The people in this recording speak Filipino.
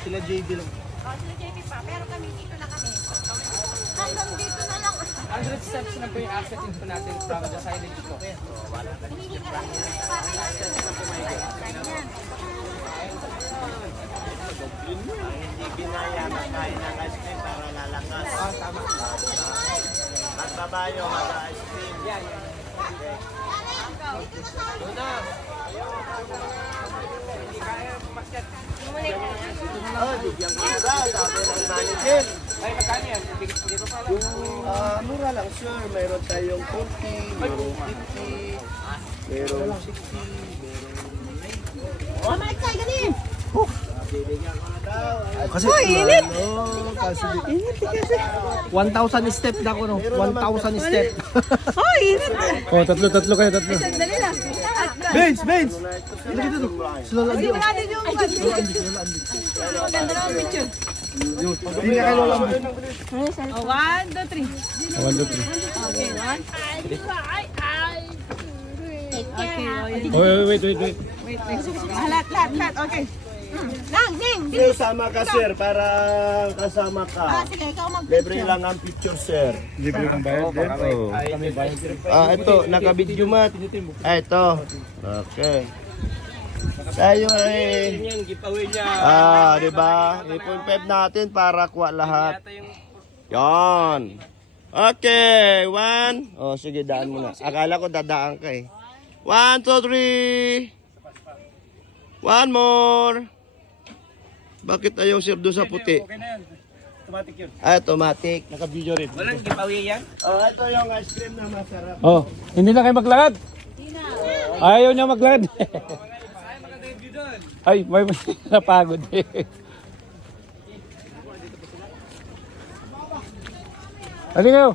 Sila JB lang. Oh, sila JP pa. Pero kami dito na kami. Hanggang dito na lang. 100 steps na po yung accepting po natin from the signage po. Hindi ka lang Hindi binaya na kain ng ice cream para lalakas. Ah, tama. At babayo, mag-ice cream. Yan. Oh, bigyan ko na. Sabi ng manager. Ay, magkano yan? Dito pa lang. Mura lang sir. Mayroon tayong 40, mayroong 50, mayroong 60, Oh, Mike, tayo ganin. bibigyan ko na daw. Kasi init. Kasi init kasi. 1,000 step na ko no. 1,000 step. Oh, init. Oh, tatlo kayo, tatlo. Dali lang. Benz, Benz. Ilagay dito. Sila lang dito. Natin yung ganda ng picture. Hindi ka kayo lang. Oh, 1, 2, 3. 1, 2, 3. Okay, 1. Okay, Wait. wait. Lahat. Okay. Lang, Ning. Sir, sama ka sir para kasama ka. Sige, ikaw Libre mag-picture. lang ang picture sir. Libre ng bayad din. Oh. Ito, naka-video mat. Ito. Okay. Tayo ay Yan, giveaway niya. di ba? 8.5 natin para kuha lahat. Yan. Okay, 1. Oh, sige, daan mo na. Akala ko dadaan ka eh. 1, 2, 3. One more. Bakit ayaw sir doon sa puti? Okay na yan. Automatic yun. Automatic. Naka-video rin. Walang giveaway yan? Oh, ito yung ice cream na masarap. Oh, hindi na kayo maglakad? Ayaw niya maglakad. Ay, may napagod eh. Halika kayo.